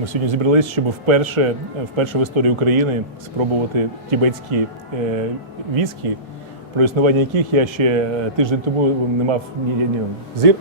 Ми сьогодні зібралися, щоб вперше, вперше в історії України спробувати тібетські е, віскі, про існування яких я ще е, тиждень тому не мав ні, ні, ні, зір,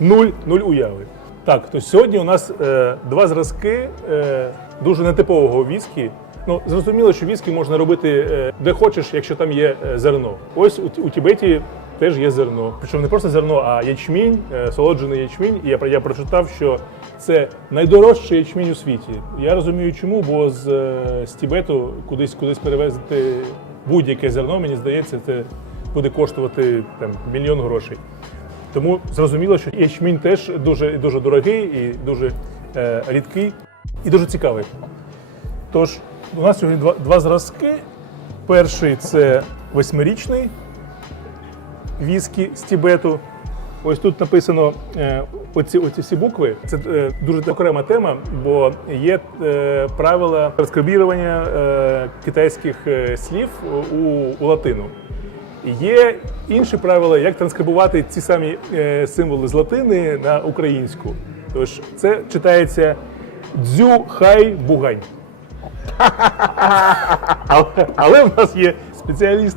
нуль, нуль уяви. Так, то сьогодні у нас е, два зразки е, дуже нетипового віскі. Ну, зрозуміло, що віскі можна робити е, де хочеш, якщо там є е, зерно. Ось у, у Тібеті теж є зерно. Причому не просто зерно, а ячмінь, е, солоджений ячмінь. І я, я прочитав, що це найдорожчий ячмінь у світі. Я розумію, чому, бо з, е, з Тібету кудись кудись перевезти будь-яке зерно, мені здається, це буде коштувати там мільйон грошей. Тому зрозуміло, що ячмінь теж дуже дуже дорогий і дуже е, рідкий і дуже цікавий. Тож, у нас сьогодні два, два зразки. Перший це восьмирічний віскі з Тібету. Ось тут написано е, оці, оці всі букви. Це е, дуже окрема тема, бо є е, правила транскрибірування е, китайських слів у, у латину. Є інші правила, як транскрибувати ці самі символи з латини на українську. Тож це читається дзю хай бугань. Але, але в нас є спеціаліст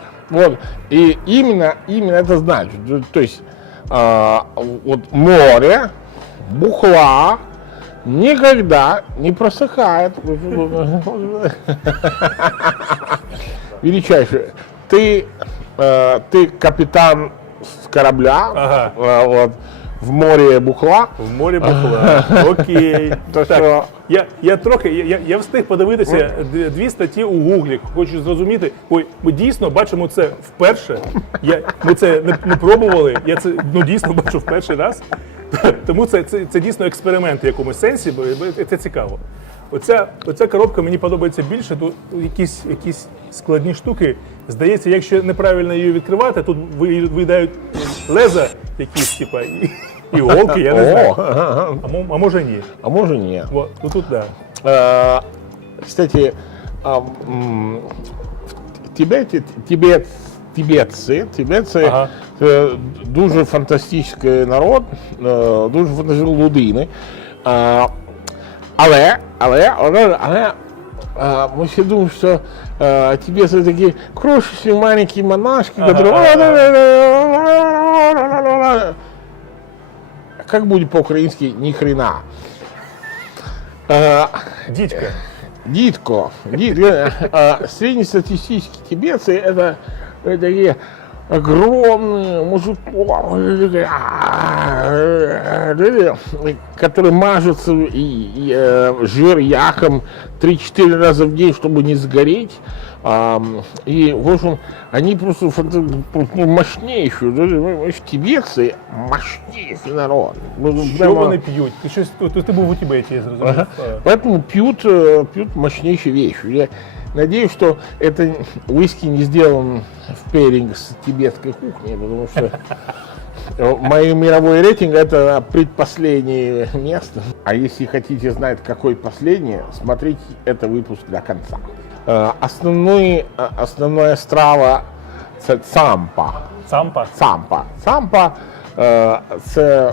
Вот. И именно, именно это значит. То- есть а, вот море, бухла никогда не просыхает. Величайшее. Ты, э, ты капитан с корабля Ага. э, вот, в море бухла. В морі бухла. Окей. То Так, що? я, я трохи я, я- встиг подивитися дві, дві статті у Гуглі. Хочу зрозуміти. Ой, ми дійсно бачимо це вперше. Я, ми це не, не пробували. Я це ну, дійсно бачу в перший раз. Тому це, це, це дійсно експеримент в якомусь сенсі, бо бо це цікаво. Оця, оця коробка мені подобається більше. Тут якісь, якісь складні штуки. Здається, якщо неправильно її відкривати, тут ви- виїдають леза якісь, типа, і, іголки, я не знаю. О, А, мо- а може ні. а может нет. Во, ну тут да. Э, Кстати, а, м, в Тибете, тибет, тибетці, тибетці Ага. це дуже фантастичний народ, е, дуже фантастичні людини. А, Але, але, але, але а, ми всі думаємо, що а, тибетці такі крошечні маленькі монашки, Ага, которые... Как будет по-украински? Ни хрена. А, Дідька. Дитко, дитко, а, среднестатистические тибетцы это, такие огромные мужиков, которые мажутся и, и, э, жир яхом 3-4 раза в день, чтобы не сгореть. А, и, в общем, они просто фанта- ну, мощнейшие. Даже, понимаешь, Тибетцы мощнейший народ. Ну, Що прямо- вони п'ють? Ти щось ти, ти був у Тібеті, я зрозумів. Ага. А, Поэтому пьют, э, пьют мощнейшие вещи. Я надеюсь, что это виски не сделан в пейринг с тибетской кухней, потому что э, мой мировой рейтинг это предпоследнее место. А если хотите знать, какой последнее, смотрите это выпуск до конца. Э, Основной, э, основная страва це цампа. Цампа. Цампа. Цампа е, це е,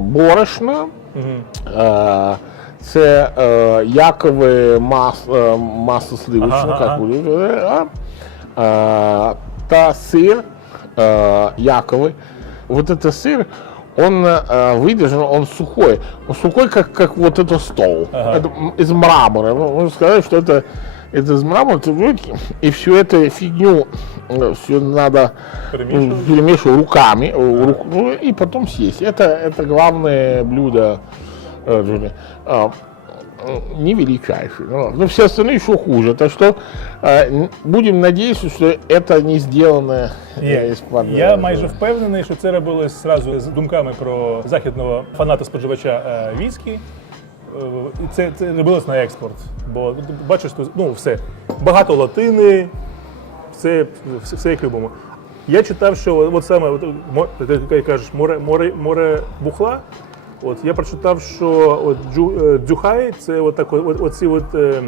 борошно, е, це е, якове мас, е, масло сливочне, Ага, як ага. буде, е, е, та сир е, яковый. Вот это сыр, он э, выдержан, он сухой. Он сухой, как, как вот это стол. Ага. Это м- из мрамора. Ну, Можно сказать, что это, это из мрамора. ты берете, И всю эту фигню все надо Перемешивать? м, перемешивать руками. э, рук- ну, и потом съесть. Это, это главное блюдо. э, Джули. А, м, не величайший. Ну, но все остальные еще хуже. Так что э, н- будем надеяться, что это не сделано Ні, э, из-под... я э, майже впевнений, що це робилось зразу з думками про західного фаната споживача е, віскі. і це, це робилось на експорт. Бо ну, ти бачиш, тут, ну все. Багато латини, все, все, все як любимо. Я читав, що от саме от, мо- ти ти кажеш, море, море, море бухла. От я прочитав, що от джу, е, дзюхай це от так, от, оці от, е,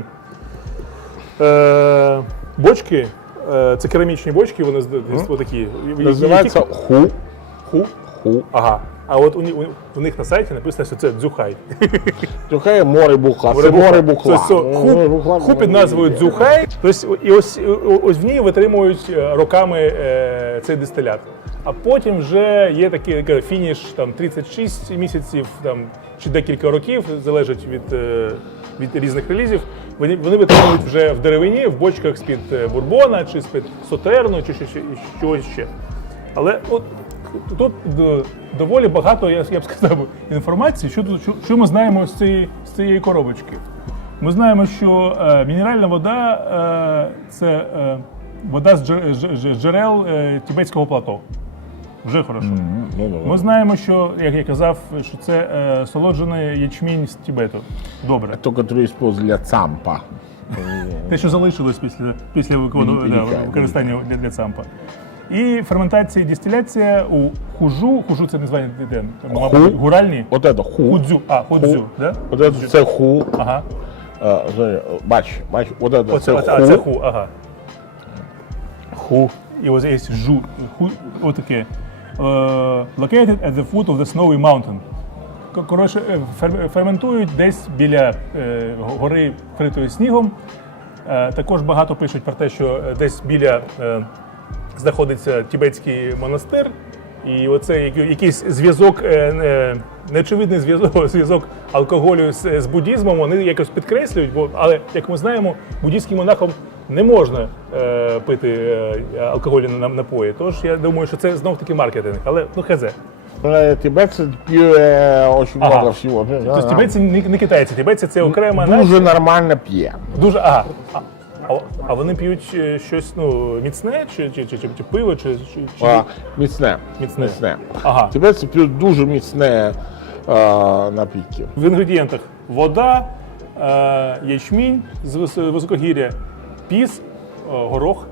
е, бочки, е, це керамічні бочки, вони з- такі. які- ху. ху. Ху. Ага. А от у, у, у них на сайті написано, що це дзюхай. Такая море бухла. Це море бухла. Ху, під назвою дзюхай. Тобто, і ось, ось в ній витримують е, роками е, цей дистилят. А потім вже є такий фініш там 36 місяців там, чи декілька років, залежить від, е, від різних релізів. Вони, вони витримують вже в деревині, в бочках з-під бурбона, чи з-під сотерну, чи ще, ще. Але от тут доволі багато, я, я б сказав, інформації, що, що, що ми знаємо з цієї, з цієї коробочки. Ми знаємо, що е, мінеральна вода е, це е, вода з з джерел е, тібетського плато. Вже хорошо. Ми знаємо, що, як я казав, що це е, солоджений ячмінь з Тібету. Добре. То, использовали для цампа. Те, що залишилось після, після викону- Великий, да, великий. використання для, для цампа. І ферментація і дистиляція у хужу. Хужу це названня де? Мабуть, гуральні. Вот это ху. Худзю. А, худзю, да? Вот это це ху. Ага. А, смотри, бач, бач, вот это Оце, це оце, а, це ху. ху, ага. Ху. І ось є жу. Ху, отаке. Е, located at the foot of the snowy mountain. К- Коротше, е, фер- ферментують десь біля е, гори вкритої снігом. Е, також багато пишуть про те, що е, десь біля е, знаходиться тібетський монастир. І оце який- якийсь зв'язок, е, неочевидний зв'язок, зв'язок алкоголю з, з буддізмом, вони якось підкреслюють, бо, але як ми знаємо, буддійським монахам не можна е, пити е, алкогольні на- напої. Тож я думаю, що це знов таки маркетинг, але ну хазе. Э, Тибетцы пьют очень Ага. много всего. Тобто тібетці не, не китайці, тібетці це окрема нація. Дуже нормально п'є. Дуже ага. А, а, а вони п'ють е, щось ну, міцне, чи, чи, чи, чи, чи пиво, чи, чи, чи... А, міцне. Міцне. Міцне. Ага. Тибетці п'ють дуже міцне а, напітки. В інгредієнтах вода, е, ячмінь з високогір'я, піс, горох.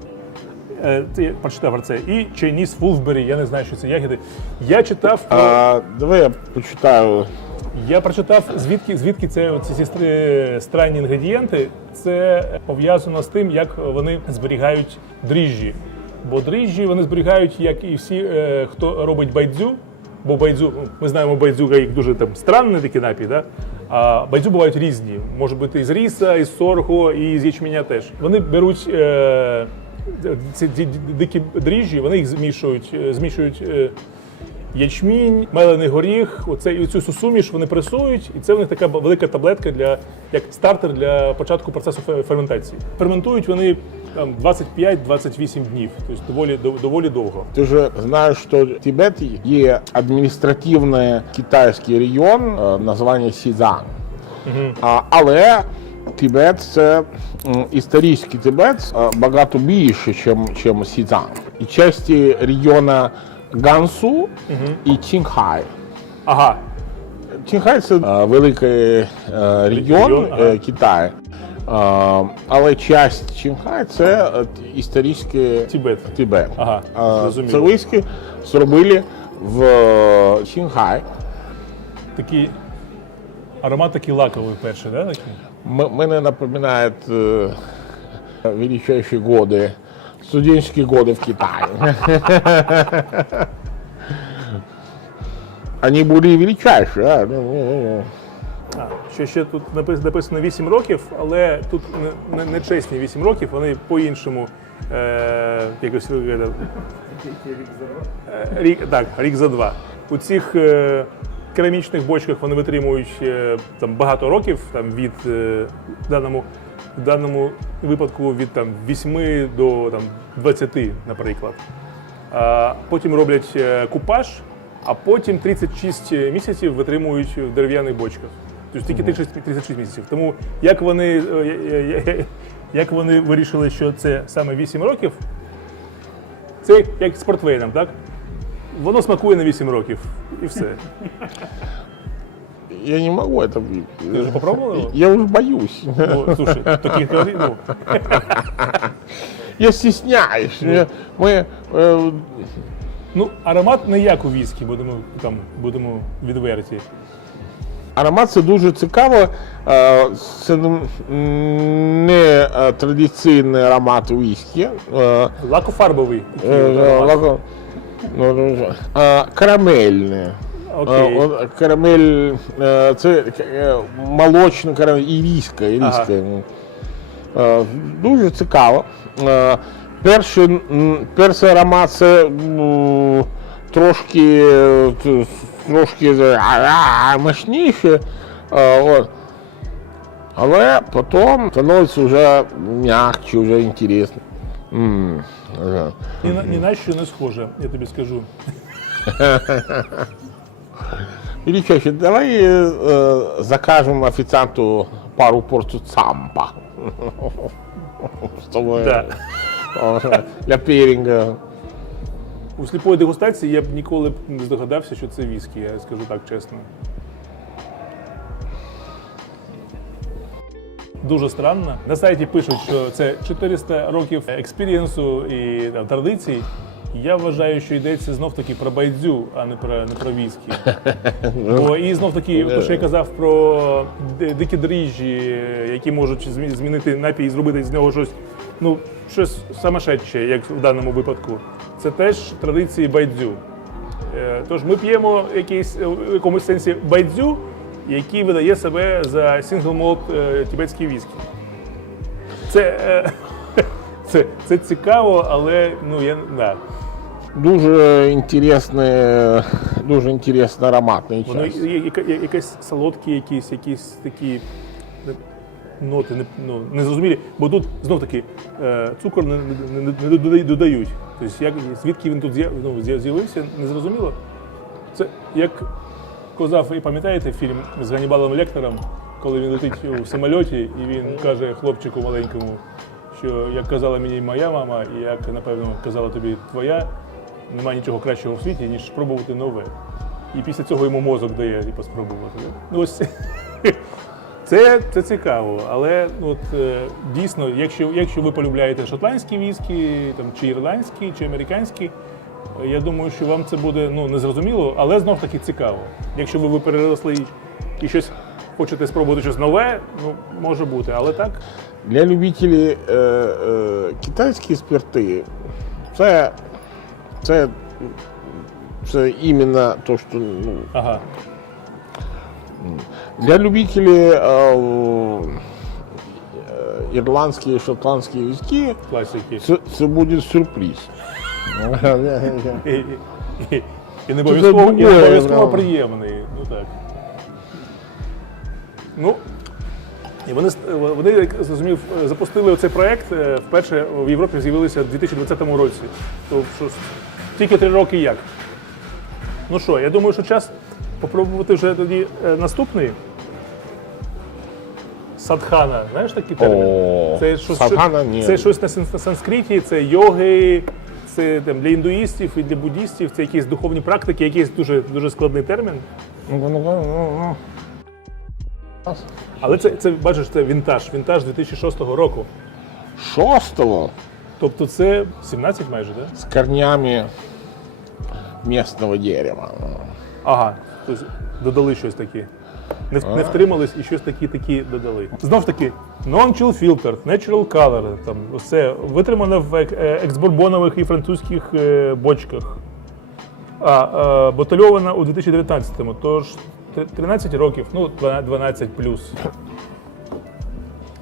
Е, Це я прочитав про це. І чайніс фулфбері, я не знаю, що це ягоди. Я читав про. А, давай я почитаю. Я прочитав, звідки, звідки це ці странні інгредієнти. Це пов'язано з тим, як вони зберігають дріжджі. Бо дріжджі вони зберігають, як і всі, е, хто робить байдзю. Бо байдзю, ну, ми знаємо байдзю як дуже там странний такий напій, да? а байдзю бувають різні. Може бути із ріса, із сорго, і з ячменя теж. Вони беруть е, ці дикі дріжджі, вони їх змішують, е, змішують. е, ячмінь, мелений горіх, оце і цю суміш вони пресують, і це в них така велика таблетка для як стартер для початку процесу ферментації. Ферментують вони там 25-28 днів, тобто доволі доволі довго. Ти ж знаєш, що Тибет є адміністративний китайський регіон, е, названня Сізан. А, але Тибет це історичний Тибет е, багато більше, ніж, ніж Сізан. І часті регіону Гансу і Чінхай. Ага, Чінхай це е, великий е, регіон Регіон, ага. е, Китаю. Е, але часть Чінхай це е, історичний Тібет. Тибет. Ага, А, зрозуміло. Це виски зробили в е, Чінхай. Такий аромат такий лаковий перший, да? Такий? М- Мене напоминает э, величайшие годы, студенческие годы в Китае. Они были величайшие, а? ну, ну, ну. А, що ще тут написано 8 років, але тут не, не, не чесні 8 років, вони по-іншому е, якось виглядають. Е, Рік, так, рік за два. У цих е, керамічних бочках вони витримують е, там, багато років, там, від е, даному, в даному випадку від там, 8 до там, 20, наприклад. А потім роблять е, купаж, а потім 36 місяців витримують в дерев'яних бочках. Тобто тільки 36, 36 місяців. Тому як вони, е, як вони вирішили, що це саме 8 років, це як з портвейном, так? Воно смакує на 8 років і все. я не могу это пить. Ты уже попробовал его? Я уже боюсь. Ну, слушай, таких говори, ну, Я стесняюсь. Я- Мы э, ну, аромат не як у віскі, будемо там, будемо відверті. аромат це дуже цікаво. Е, Це м, не е, традиційний аромат віскі. Е, Лакофарбовий. такий е, от аромат. лако- ну, дуже- е, Карамельний. Окей. Е, Карамель, е, це е, молочна карамель, ірійська, ірійська. Е, Дуже цікаво. Перший, перший аромат це трошки, трошки мощніше. От. Але потім становиться вже м'якче, вже інтересно. Ага. Ні на що не схоже, я тобі скажу. Илья Чаще, давай э, э, закажем официанту пару порций цампа. Чтобы Да. э, для пиринга. У сліпої дегустації я б ніколи б не здогадався, що це віскі, я скажу так чесно. Дуже странно. На сайті пишуть, що це 400 років експірієнсу і там, традицій. Я вважаю, що йдеться знов таки про байдзю, а не про не про віскі. Бо і знов таки, те, що я казав про дикі дріжджі, які можуть змінити напій і зробити з нього щось, ну, щось самошедше, як в даному випадку. Це теж традиції байдзю. Е, Тож ми п'ємо якийсь е, в якомусь сенсі байдзю, який видає себе за сингл молд тібетський віскі. Це, е, це, це цікаво, але ну я да. Дуже інтересний, дуже інтересний ароматний Воно час. є- яка- якась солодкі, якісь, якісь такі е, ноти не, ну, незрозумілі. Бо тут знов таки е, цукор не, не, не, не додають. Тобто, як, звідки він тут ну, з'явився, незрозуміло. Це як казав, і пам'ятаєте фільм з Ганнібалом Лектором, коли він летить у самольоті, і він каже хлопчику маленькому, що як казала мені моя мама, і як напевно казала тобі твоя, немає нічого кращого в світі, ніж спробувати нове. І після цього йому мозок дає типу, спробувати. да? Ну, ось це, це цікаво, але ну, от, е, дійсно, якщо, якщо ви полюбляєте шотландські віскі, там, чи ірландські, чи американські, я думаю, що вам це буде ну, незрозуміло, але знов таки цікаво. Якщо ви, ви переросли і, і щось хочете спробувати щось нове, ну може бути, але так. Для любителів е, е, китайські спирти це, це, це іменно то, що ну, Ага. Для любителей э, э, ірландські і шотландські віскі Класики. це, це буде сюрприз. І, не обов'язково, приємний. Ну так. Ну, і вони, вони, як зрозумів, запустили цей проект. е, Вперше в Європі з'явилися в 2020 році. Тобто що тільки три роки як. Ну що, я думаю, що час попробувати вже тоді е, наступний. Садхана, знаєш такий термін? О, це щось, садхана? Ні. це щось на на санскриті, це йоги, це там, для індуїстів і для буддістів, це якісь духовні практики, якийсь дуже, дуже складний термін. Ну, ну, ну, ну. Але це, це бачиш, це вінтаж, вінтаж 2006 року. Шостого Тобто це 17 майже, так? Да? з корнями місцевого дерева. Ага, тобто додали щось таке. Не, не втримались і щось такі такі додали. Знов ж таки, non-chill filter, natural color, там все витримано в е, ексбурбонових і французьких е, бочках. А е, ботильована у 2019-му, тож 13 років, ну 12 плюс.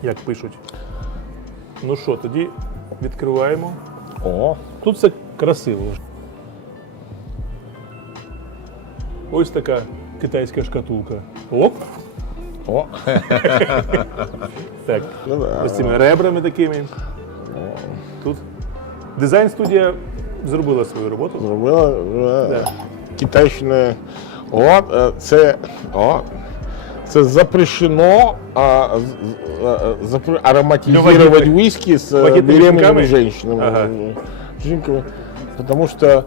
Як пишуть. Ну що, тоді відкриваємо. О, Тут все красиво. Ось така китайська шкатулка. Оп! о. Так. Ну да. Ось цими ребрами такими. Тут. Дизайн студія зробила свою роботу. Зробила Да. китайщина. От, е, це, о, це запрещено а, з- з- а, запре- ароматизировать вагітних- виски с э, вагітними беременными жінками? женщинами. Ага. Жінками. Потому что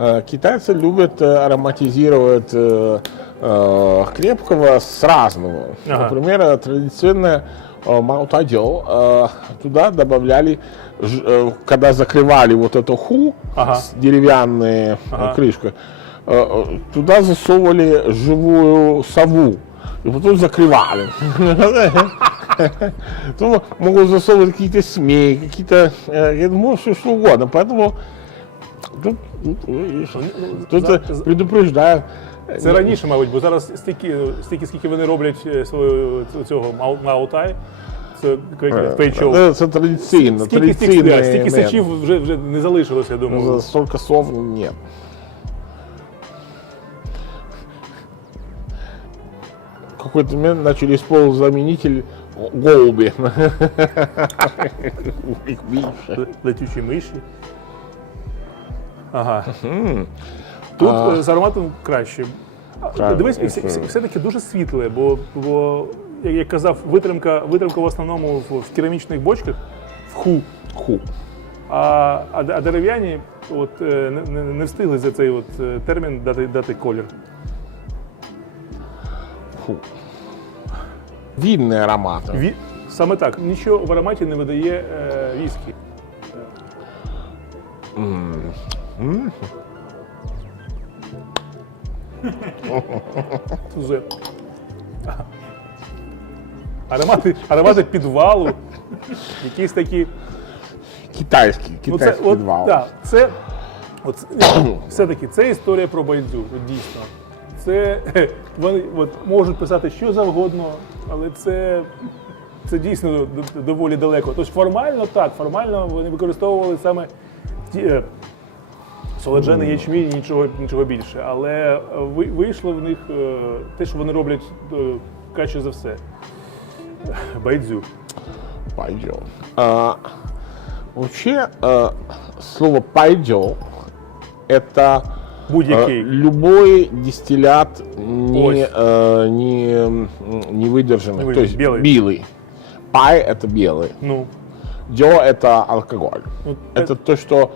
э, китайцы любят э, ароматизировать э, э, крепкого с разного. Ага. Например, э, традиционное э, маутадел, э, туда добавляли, ж- э, когда закрывали вот эту ху Ага. с деревянной э, Ага. крышкой, э, э, туда засовывали живую сову. И потом закрывали. Потом могут засовывать какие-то смеи, какие-то, э, я думаю, все что угодно. Поэтому тут, тут, видишь, тут, за- э, предупреждаю. Це раніше, мабуть, бо зараз стільки, стільки скільки вони роблять е, свого цього мау- маутай, це пейчоу. Е, Це традиційно, Скільки, стільки, традиційний да, стільки метод. сечів вже, вже не залишилося, я думаю. За Столько сов нет. Какой-то момент начали использовать заменитель голуби. Летючі миші. Ага. Тут з ароматом краще. Дивись, все-таки дуже світле, бо, бо як я казав, витримка, витримка в основному в, в керамічних бочках в ху. Ху. А, а, а дерев'яні от, е, не, не, не встигли за цей от, е, термін дати, дати колір. Фу. Винные ароматы. Ві... Саме так, нічого в ароматі не видає е, віскі. Тузе. Аромати, аромати підвалу, якісь такі. Китайский, Ну, це, китайский от, да, це, от, все-таки це історія про байдзю, от дійсно. Це вони от, можуть писати що завгодно, але це, це дійсно д- доволі далеко. Тобто формально так, формально вони використовували саме ті, е, солоджений ячмінь і нічого, нічого більше. Але е, ви- вийшло в них е, те, що вони роблять е, краще за все. Байдзю. Пойдем. А, вообще, э, слово пойдем это э, Будь-який. любой дистиллят не, Ось. э, не, м, не выдержанный, Не то есть выдержанный, белый. белый. Пай это белый. Ну, Дё это алкоголь. ну, Это то, что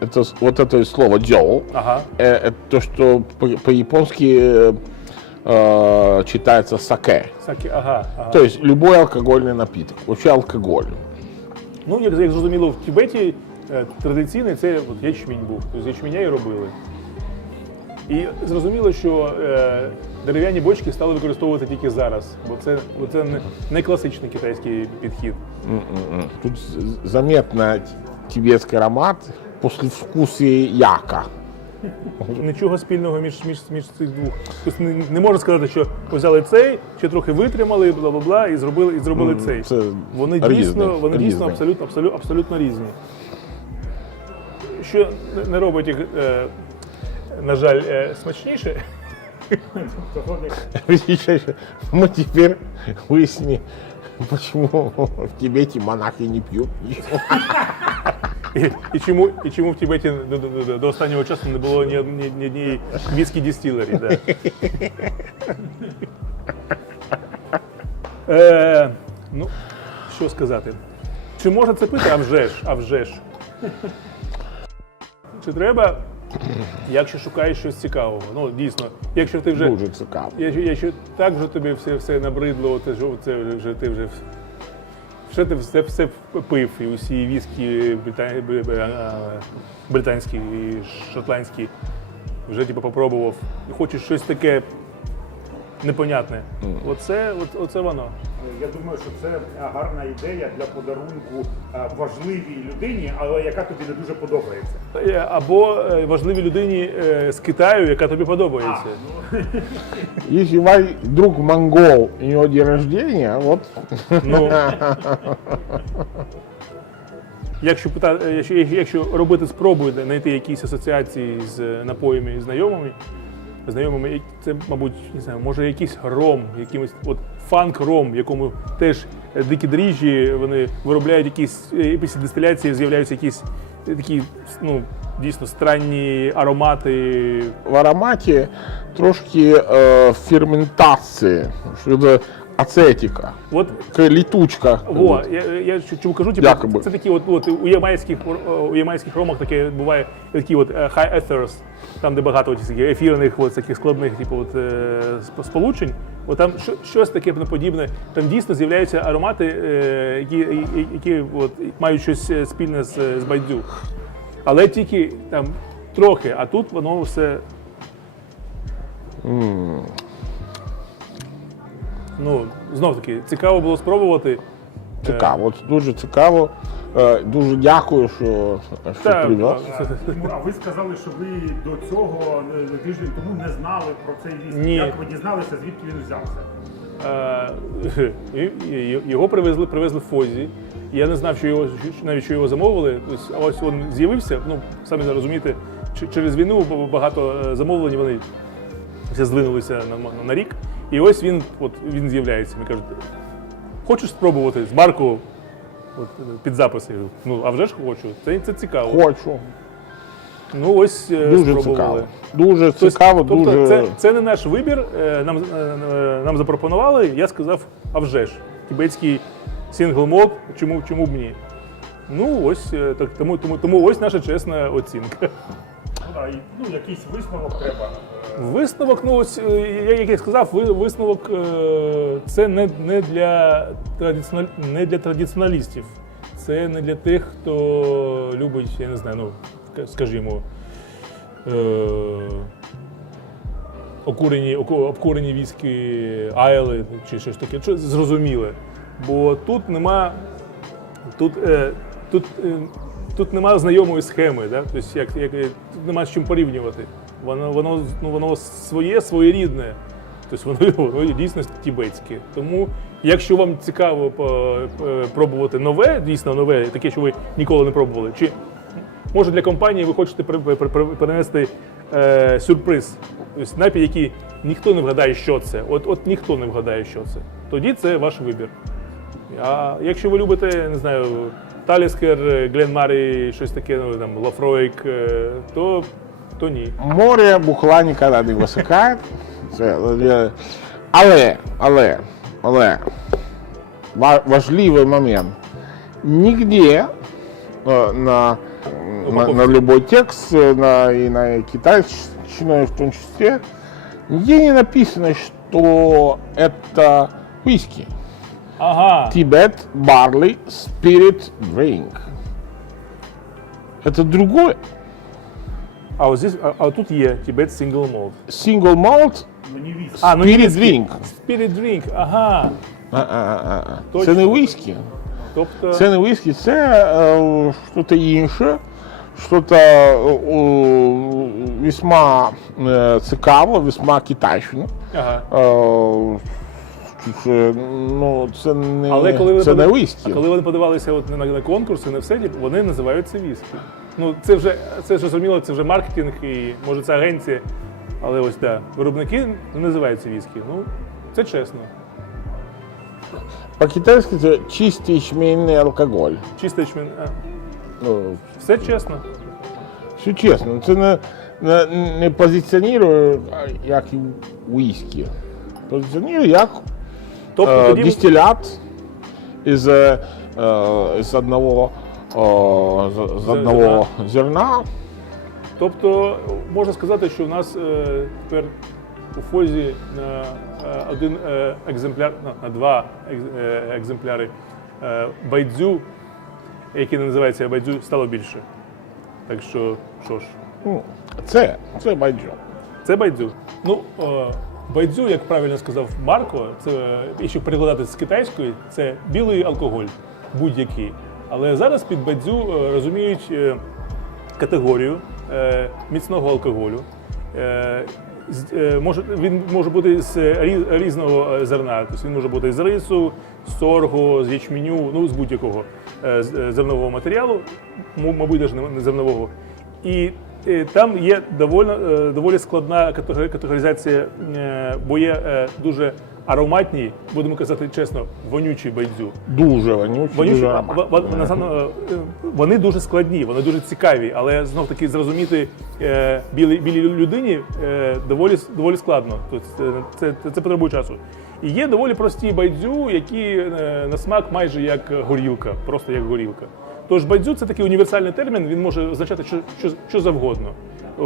это с- вот это слово дё, Ага. э, это то, что по- по-японски э, э, читается саке. Сакі, ага, ага. То есть любой алкогольный напиток. Вообще алкоголь. Ну, як, як зрозуміло, в Тібеті е, традиційний це от ячмінь був. Тобто з ячменя і робили. І зрозуміло, що е, дерев'яні бочки стали використовувати тільки зараз, бо це, бо це не, не класичний китайський підхід. Тут заметно т- тибетский аромат после вкуса яка. Нічого спільного між, між, між цих двох. Тобто не, не можна сказати, що взяли цей, ще трохи витримали, бла бла бла, і зробили, і зробили цей. це Вони різні, дійсно, вони дійсно абсолютно, абсолютно, абсолютно різні. Що не- не робить їх, е, на жаль, е, смачніше. Мы теперь выяснили, почему в Тибете монахи не пьют ничего. І, і, чому, і чому в Тібеті до, до, до, до останнього часу не було ні, ні, ні однієї віскі дістілері. Да. Е, ну, що сказати? Чи можна це пити? А вже ж, а вже ж. Чи треба, якщо шукаєш щось цікавого? Ну, дійсно, якщо ти вже. Дуже цікаво. Якщо, якщо так вже тобі все, все набридло, ти ж це вже, ти вже вже ти все, все пив, і усі віскі брита- а, британські і шотландські вже типу, попробував. І хочеш щось таке непонятне. Оце, от, оце воно. Я думаю, що це е, гарна ідея для подарунку е, важливій людині, але яка тобі не дуже подобається. Е, Або важливій людині з Китаю, яка тобі подобається. Если ваш друг монгол, у него день рождения, вот Ну, якщо, пита, е, якщо, якщо робити спробу знайти якісь асоціації з напоями і знайомими, знайомими, це, мабуть, не знаю, може якийсь ром, якимось от фанк-ром, в якому теж е, дикі дріжджі, вони виробляють якісь е, після дистиляції з'являються якісь е, такі ну, дійсно странні аромати. в ароматі трошки е, ферментації. Это ацетика, От такая летучка. Во, я, я чому кажу, типу, Якоби. це такі от, от у ямайських у ямайських ромах таке буває такі от е, high ethers, там де багато от таких ефірних, от таких складних, типу, от, е, сполучень. От там щось таке подібне. Там дійсно з'являються аромати, е, які, які, от, мають щось спільне з, з байдзю. Але тільки там трохи, а тут воно все. Ну, знов таки, цікаво було спробувати. Цікаво, от дуже цікаво. Е, Дуже дякую, що, що Так, привез. Е, а ви сказали, що ви до цього е, тиждень тому не знали про цей віск. Ні. Як ви дізналися, звідки він взявся? Е, і- і- Його привезли, привезли в Фозі. Я не знав, що його що- навіть що його замовили. Тобто, а ось він з'явився. Ну самі розумієте, ч- через війну б- багато е, замовлень вони все здвинулися на, на, на рік. І ось він, от він з'являється. Мені кажуть, хочеш спробувати з Марко от, е, під запис? Я говорю, ну а вже ж хочу. Це, це цікаво. Хочу. Ну ось е, Дуже спробували. цікаво. Дуже Тобто, цікаво, тобто дуже. це, це не наш вибір. е, Нам, нам запропонували. Я сказав, а вже ж, тібетський сингл мод, чому, чому б ні? Ну, ось так, тому, тому, тому ось наша чесна оцінка. Да, і, ну, якийсь висновок треба. Е, Висновок, ну ось е, як я сказав, висновок е, це не, не, для традиціонал, не для традиціоналістів. Це не для тих, хто любить, я не знаю, ну скажімо, е, окурені, обкурені військи Айли чи щось таке, що зрозуміле. Бо тут нема тут, е, тут, е, тут нема знайомої схеми, да? тобто як, як, тут нема з чим порівнювати. Воно, воно, ну, воно своє, своєрідне. Тобто воно, воно дійсно тібетське. Тому, якщо вам цікаво е, пробувати нове, дійсно нове, таке, що ви ніколи не пробували, чи може для компанії ви хочете при- при- при- принести е, сюрприз, тобто напій, який ніхто не вгадає, що це. От, от ніхто не вгадає, що це. Тоді це ваш вибір. А якщо ви любите, не знаю, Таліскер, Глен Марі, щось таке, ну там Лафройк, е, то, то ні. Море бухла ніколи не висихає. Це, е, але, але, але ва- важливий момент. Нігде е, на, на, на любой текст, е, на, и на китайщину в том числе, нигде не написано, что это виски. Ага. Tibet Barley Spirit Drink. Это другое. А ось здесь, а, а тут є Tibet Single Malt. Single malt Мені віск. А, ну Spirit віскі. Drink. Spirit Drink, ага. А, а, а, а. Точно. Це не виски. Тобто, Це не виски, це е, щось інше, щось е, о, весьма е, цікаво, весьма китайщина. ага. Е, це, ну, це не, Але коли вони це не пода- А коли вони подавалися от на, на конкурси, на все, вони називаються віскі. Ну, це вже це ж зрозуміло, це вже маркетинг і може це агенція. Але ось так, виробники не називаються віскі. Ну, це чесно. По-китайськи це чистий ячмінний алкоголь. Чистий ячмін. А, Ну, все чесно. Все чесно, це не, не, не позиціонує як віскі. Позиціонує як Тобто е, тоді дистилят із, е, е, з одного, з, з одного зерна. Тобто можна сказати, що в нас е, тепер у Фозі на е, один е, екземпляр, на, на два екз- е, екземпляри е, байдзю, які не називаються байдзю, стало більше. Так що, що ж, Ну, Це, це байджо. це байдзю. Ну, е, байдзю, як правильно сказав Марко, це якщо перекладати з китайської, це білий алкоголь, будь-який. Але зараз під байдзю е, розуміють е, категорію е, міцного алкоголю. Він може бути з різного зерна. Тобто він може бути з рису, з соргу, з ячменю, ну з будь-якого зернового матеріалу, мабуть, навіть не зернового. І там є доволі, е, доволі складна категори- категоризація, е, бо є е, дуже ароматні, будемо казати чесно, вонючі байдзю. Дуже вонючий, Вонючі, дуже е, вони дуже складні, вони дуже цікаві, але знов таки зрозуміти білій, білій людині доволі, доволі складно. Тобто це, це, це потребує часу. І є доволі прості байдзю, які на смак майже як горілка, просто як горілка. Тож байдзю це такий універсальний термін, він може означати що, що, що завгодно. О,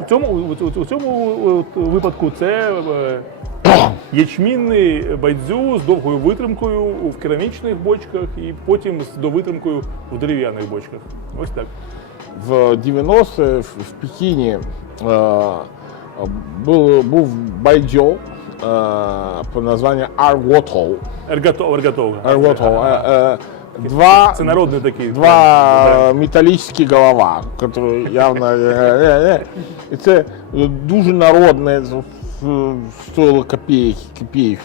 У цьому, у, у- у цьому е, випадку це е, ячмінний байдзю з довгою витримкою в керамічних бочках і потім з довитримкою в дерев'яних бочках. Ось так. В 90-е в, в Пекине э, был, был байджо э, по названию Арготол. Ергато, ергатов. Арготол. Э, э, два, Це народний такий. два металлические голова, которые явно... э, э, э. І це дуже народне, з- стоило копейки, копеек.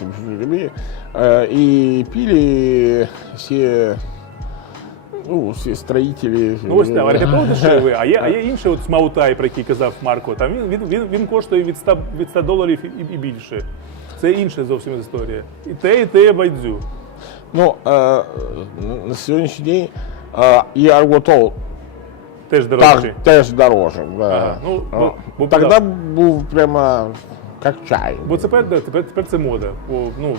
Э, И пили все, ну, все строители. Ну ось так, аргатов дешевий, а є, а є інший от смаутай, про який казав Марко. Там він, він, він, він коштує від 100, від 100 доларів і, і більше. Це інша зовсім історія. І те, і те байдзю. Ну, э, на сьогоднішній день э, і Арготол Теж так, теж дороже. Да. Ага, ну, бо- бо Тогда да. був прямо як чай. Бо тепер, да, тепер, тепер це мода. Бо, ну,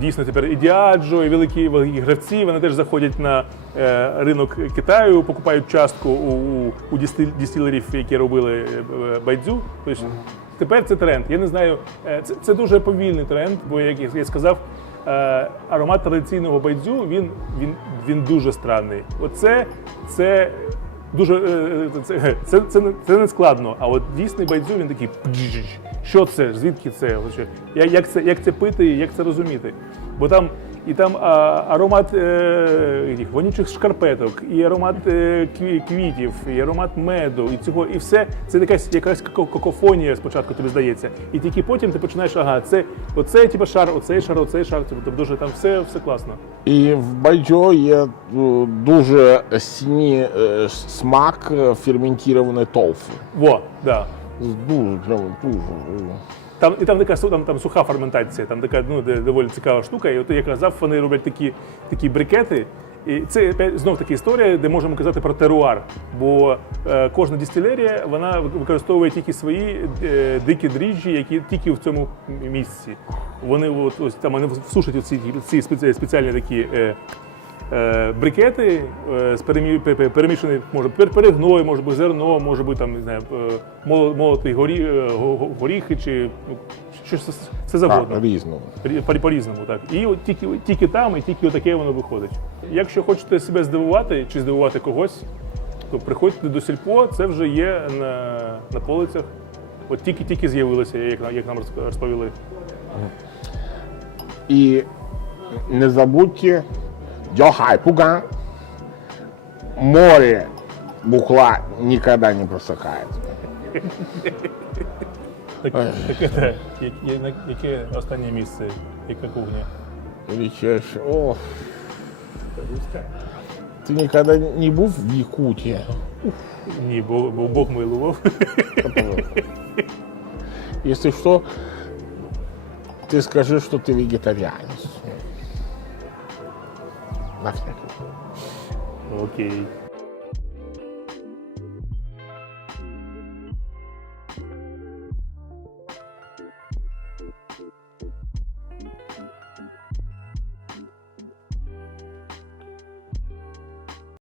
дійсно, тепер і Діаджо, і великі, великі гравці, вони теж заходять на е, ринок Китаю, покупають частку у, у, у дістил- дістилерів, які робили е, е, байдзю. Тобто, тепер це тренд. Я не знаю, е, це, це дуже повільний тренд, бо, як я- я сказав, е, аромат традиційного байдзю він, він, він дуже странний. Оце це дуже е, це, це, це, не- це не складно. А от дійсний байдзю він такий що це? Звідки це? Як це як це пити, як це розуміти? Бо там і там а, аромат е, їх вонючих шкарпеток, і аромат е, квітів, і аромат меду, і цього, і все це якась якась какофонія спочатку тобі здається. І тільки потім ти починаєш, ага, це оце, типу, шар, оцей шар, оцей шар. Тобто дуже там все, все класно. І в байджо є ну, дуже сильний е, смак е, ферментованої тофу. Во, да. Дуже, прямо дуже. Там і там така там, там суха ферментація, там така ну доволі цікава штука. І от я казав, вони роблять такі, такі брикети. І це знов таки історія, де можемо казати про теруар. Бо е, кожна дистилерія вона використовує тільки свої е, дикі дріжджі, які тільки в цьому місці. Вони от, ось там вони всушать ці, ці спеціальні такі. Е, брикети е, з перемі, пе- пе- перемішаний, може пер- перегной, може бути зерно, може бути там, не знаю, е, молотий горі, е, го- го- горіхи чи ну, щось все завгодно. різно. Рі- По- По-різному, так. І от тільки, тільки там, і тільки отаке воно виходить. Якщо хочете себе здивувати чи здивувати когось, то приходьте до сільпо, це вже є на, на полицях. От тільки-тільки з'явилося, як, нам- як нам розповіли. І не забудьте Дьохай Пуган. Море бухла никогда не просыхает. Так, таке, те, я- я- на- яке останнє місце, яка кухня? Величайший. О. Ты никогда не был в Якутии? Ні, бо, бо Бог милував. Если что, ты скажи, что ты вегетарианец. На всякий. Окей.